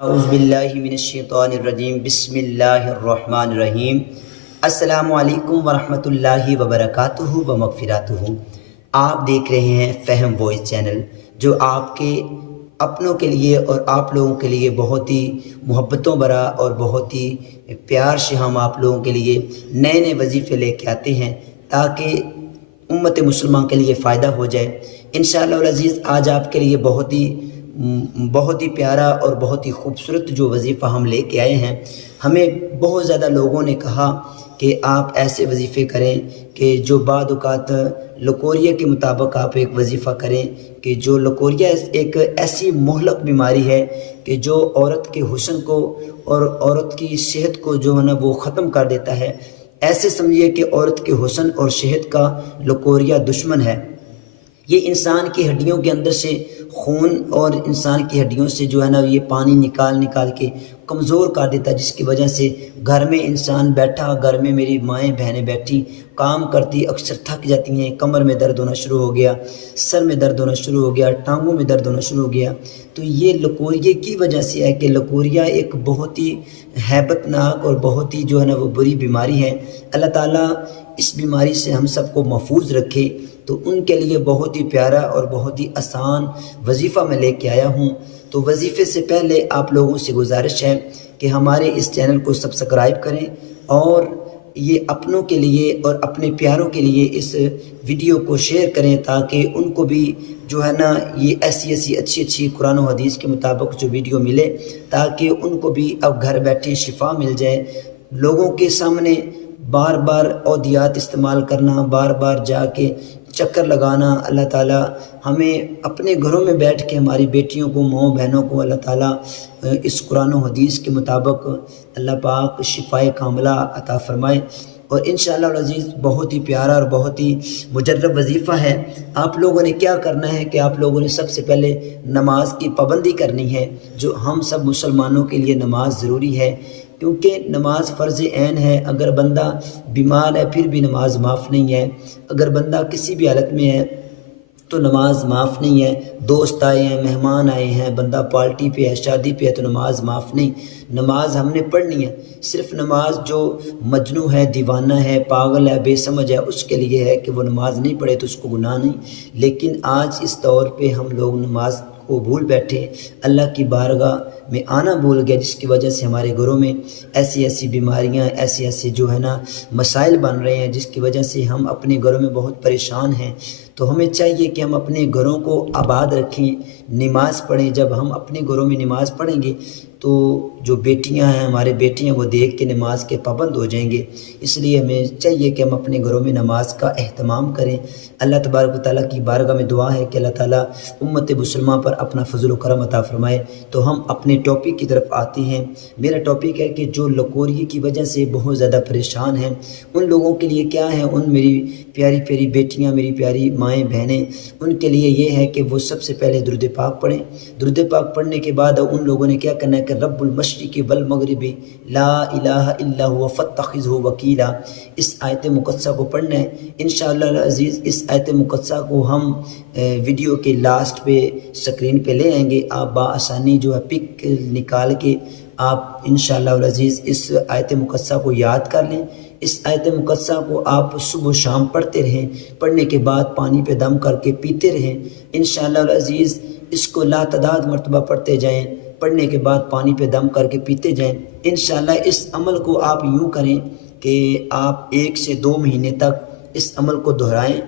اعوذ باللہ من الشیطان الرجیم بسم اللہ الرحمن الرحیم السلام علیکم ورحمۃ اللہ وبرکاتہ و مغفراتہ۔ آپ دیکھ رہے ہیں فہم وائس چینل، جو آپ کے اپنوں کے لیے اور آپ لوگوں کے لیے بہت ہی محبتوں بھرا اور بہت ہی پیار سے ہم آپ لوگوں کے لیے نئے نئے وظیفے لے کے آتے ہیں تاکہ امت مسلمان کے لیے فائدہ ہو جائے۔ انشاءاللہ العزیز آج آپ کے لیے بہت ہی پیارا اور بہت ہی خوبصورت جو وظیفہ ہم لے کے آئے ہیں۔ ہمیں بہت زیادہ لوگوں نے کہا کہ آپ ایسے وظیفے کریں کہ جو بعض اوقات لکوریا کے مطابق آپ ایک وظیفہ کریں کہ جو لکوریا ایک ایسی مہلک بیماری ہے کہ جو عورت کے حسن کو اور عورت کی صحت کو جو ہے نا وہ ختم کر دیتا ہے۔ ایسے سمجھیے کہ عورت کے حسن اور صحت کا لکوریا دشمن ہے۔ یہ انسان کی ہڈیوں کے اندر سے خون اور انسان کی ہڈیوں سے جو ہے نا یہ پانی نکال کے کمزور کر دیتا ہے، جس کی وجہ سے گھر میں انسان بیٹھا، گھر میں میری مائیں بہنیں بیٹھی کام کرتی اکثر تھک جاتی ہیں، کمر میں درد ہونا شروع ہو گیا، سر میں درد ہونا شروع ہو گیا، ٹانگوں میں درد ہونا شروع ہو گیا۔ تو یہ لکوریا کی وجہ سے ہے کہ لکوریا ایک بہت ہی ہیبت ناک اور بہت ہی جو ہے نا وہ بری بیماری ہے۔ اللہ تعالیٰ اس بیماری سے ہم سب کو محفوظ رکھے۔ تو ان کے لیے بہت ہی پیارا اور بہت ہی آسان وظیفہ میں لے کے آیا ہوں۔ تو وظیفے سے پہلے آپ لوگوں سے گزارش ہے کہ ہمارے اس چینل کو سبسکرائب کریں اور یہ اپنوں کے لیے اور اپنے پیاروں کے لیے اس ویڈیو کو شیئر کریں تاکہ ان کو بھی جو ہے نا یہ ایسی اچھی قرآن و حدیث کے مطابق جو ویڈیو ملے تاکہ ان کو بھی اب گھر بیٹھے شفا مل جائے۔ لوگوں کے سامنے بار بار ادویات استعمال کرنا، بار بار جا کے چکر لگانا، اللہ تعالیٰ ہمیں اپنے گھروں میں بیٹھ کے ہماری بیٹیوں کو، ماؤں بہنوں کو اللہ تعالیٰ اس قرآن و حدیث کے مطابق اللہ پاک شفائے کاملہ عطا فرمائے۔ اور انشاءاللہ العزیز بہت ہی پیارا اور بہت ہی مجرب وظیفہ ہے۔ آپ لوگوں نے کیا کرنا ہے کہ آپ لوگوں نے سب سے پہلے نماز کی پابندی کرنی ہے، جو ہم سب مسلمانوں کے لیے نماز ضروری ہے، کیونکہ نماز فرض عین ہے۔ اگر بندہ بیمار ہے پھر بھی نماز معاف نہیں ہے، اگر بندہ کسی بھی حالت میں ہے تو نماز معاف نہیں ہے۔ دوست آئے ہیں، مہمان آئے ہیں، بندہ پارٹی پہ ہے، شادی پہ ہے تو نماز معاف نہیں۔ نماز ہم نے پڑھنی ہے۔ صرف نماز جو مجنوں ہے، دیوانہ ہے، پاگل ہے، بے سمجھ ہے، اس کے لیے ہے کہ وہ نماز نہیں پڑھے تو اس کو گناہ نہیں۔ لیکن آج اس دور پہ ہم لوگ نماز کو بھول بیٹھے، اللہ کی بارگاہ میں آنا بھول گیا، جس کی وجہ سے ہمارے گھروں میں ایسی بیماریاں، ایسے جو ہے نا مسائل بن رہے ہیں، جس کی وجہ سے ہم اپنے گھروں میں بہت پریشان ہیں۔ تو ہمیں چاہیے کہ ہم اپنے گھروں کو آباد رکھیں، نماز پڑھیں۔ جب ہم اپنے گھروں میں نماز پڑھیں گے تو جو بیٹیاں ہیں، ہمارے بیٹیاں، وہ دیکھ کے نماز کے پابند ہو جائیں گے۔ اس لیے ہمیں چاہیے کہ ہم اپنے گھروں میں نماز کا اہتمام کریں۔ اللہ تبارک و تعالیٰ کی بارگاہ میں دعا ہے کہ اللہ تعالیٰ امت مسلمہ پر اپنا فضل و کرم عطا فرمائے۔ تو ہم اپنے ٹاپک کی طرف آتے ہیں۔ میرا ٹاپک ہے کہ جو لکوریا کی وجہ سے بہت زیادہ پریشان ہیں، ان لوگوں کے لیے کیا ہے، ان میری پیاری بیٹیاں، میری پیاری مائیں بہنیں، ان کے لیے یہ ہے کہ وہ سب سے پہلے درود پاک پڑھیں۔ درود پاک پڑھنے کے بعد ان لوگوں نے کیا کرنا ہے کہ رب المشرق والمغرب لا الہ الا هو فاتخذہ وکیلا، اس آیت مقدسہ کو پڑھنا ہے۔ انشاءاللہ العزیز اس آیت مقدسہ کو ہم ویڈیو کے لاسٹ پہ سکرین پہ لے آئیں گے۔ آپ بآسانی جو ہے پک نکال کے آپ انشاءاللہ العزیز اس آیت مقدسہ کو یاد کر لیں۔ اس آیت مقدسہ کو آپ صبح و شام پڑھتے رہیں، پڑھنے کے بعد پانی پہ دم کر کے پیتے رہیں۔ انشاءاللہ العزیز اس کو لاتعداد مرتبہ پڑھتے جائیں، پڑھنے کے بعد پانی پہ دم کر کے پیتے جائیں۔ انشاءاللہ اس عمل کو آپ یوں کریں کہ آپ 1 سے 2 مہینے تک اس عمل کو دہرائیں۔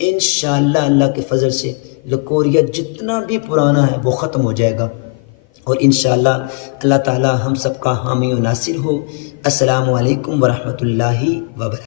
انشاءاللہ اللہ کے فضل سے لکوریا جتنا بھی پرانا ہے وہ ختم ہو جائے گا، اور انشاءاللہ اللہ تعالی ہم سب کا حامی و ناصر ہو۔ السلام علیکم ورحمۃ اللہ وبرکاتہ۔